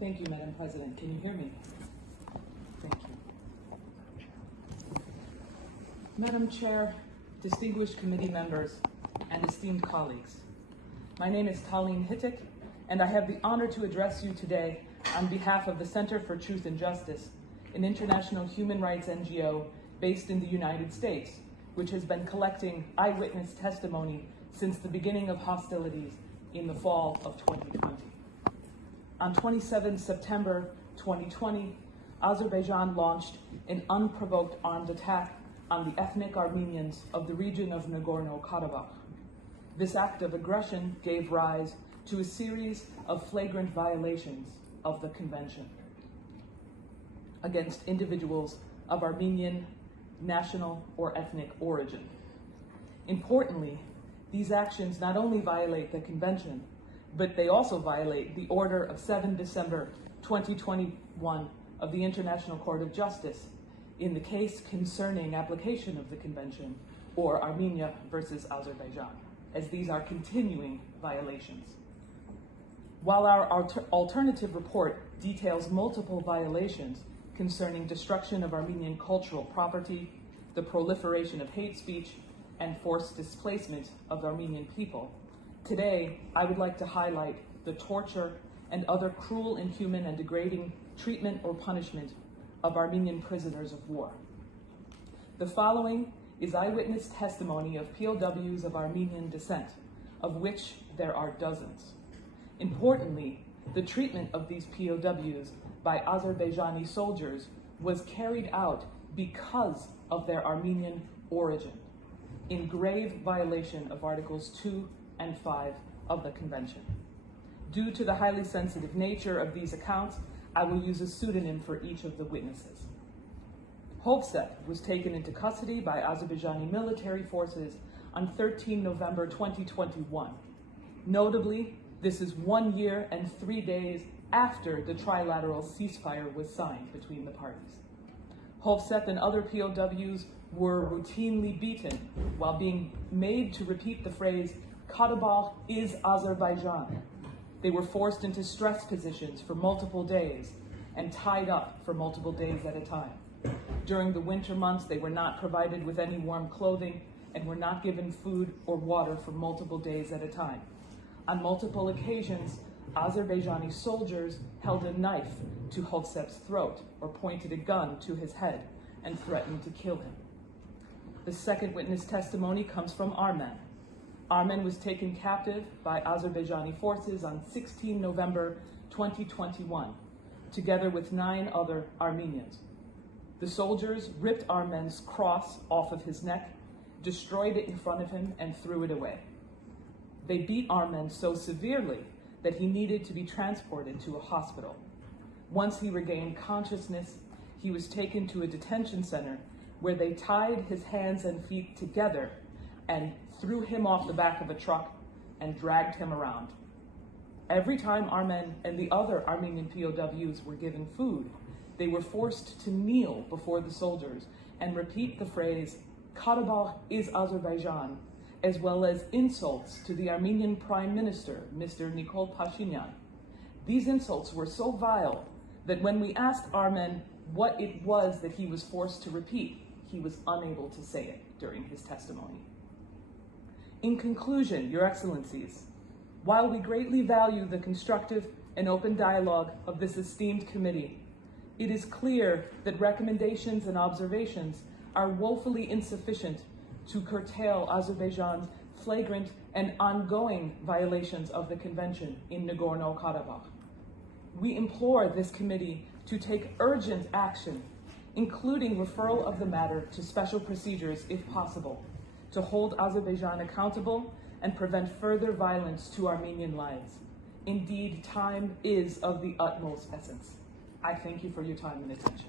Thank you, Madam President. Can you hear me? Thank you. Madam Chair, distinguished committee members, and esteemed colleagues, my name is Colleen Hittick, and I have the honor to address you today on behalf of the Center for Truth and Justice, an international human rights NGO based in the United States, which has been collecting eyewitness testimony since the beginning of hostilities in the fall of 2020. On 27 September 2020, Azerbaijan launched an unprovoked armed attack on the ethnic Armenians of the region of Nagorno-Karabakh. This act of aggression gave rise to a series of flagrant violations of the Convention against individuals of Armenian national or ethnic origin. Importantly, these actions not only violate the Convention, but they also violate the order of 7 December 2021 of the International Court of Justice in the case concerning application of the Convention, or Armenia versus Azerbaijan, as these are continuing violations. While our alternative report details multiple violations concerning destruction of Armenian cultural property, the proliferation of hate speech, and forced displacement of Armenian people, today I would like to highlight the torture and other cruel, inhuman, and degrading treatment or punishment of Armenian prisoners of war. The following is eyewitness testimony of POWs of Armenian descent, of which there are dozens. Importantly, the treatment of these POWs by Azerbaijani soldiers was carried out because of their Armenian origin, in grave violation of Articles 2 and 5 of the Convention. Due to the highly sensitive nature of these accounts, I will use a pseudonym for each of the witnesses. Hovsep was taken into custody by Azerbaijani military forces on 13 November 2021. Notably, this is 1 year and 3 days after the trilateral ceasefire was signed between the parties. Hovsep and other POWs were routinely beaten while being made to repeat the phrase, "Karabakh is Azerbaijan." They were forced into stress positions for multiple days and tied up for multiple days at a time. During the winter months, they were not provided with any warm clothing and were not given food or water for multiple days at a time. On multiple occasions, Azerbaijani soldiers held a knife to Hovsep's throat or pointed a gun to his head and threatened to kill him. The second witness testimony comes from Armen. Armen was taken captive by Azerbaijani forces on 16 November 2021, together with 9 other Armenians. The soldiers ripped Armen's cross off of his neck, destroyed it in front of him, and threw it away. They beat Armen so severely that he needed to be transported to a hospital. Once he regained consciousness, he was taken to a detention center where they tied his hands and feet together and threw him off the back of a truck and dragged him around. Every time Armen and the other Armenian POWs were given food, they were forced to kneel before the soldiers and repeat the phrase, "Karabakh is Azerbaijan," as well as insults to the Armenian Prime Minister, Mr. Nikol Pashinyan. These insults were so vile that when we asked Armen what it was that he was forced to repeat, he was unable to say it during his testimony. In conclusion, Your Excellencies, while we greatly value the constructive and open dialogue of this esteemed committee, it is clear that recommendations and observations are woefully insufficient to curtail Azerbaijan's flagrant and ongoing violations of the Convention in Nagorno-Karabakh. We implore this committee to take urgent action, including referral of the matter to special procedures if possible, to hold Azerbaijan accountable and prevent further violence to Armenian lives. Indeed, time is of the utmost essence. I thank you for your time and attention.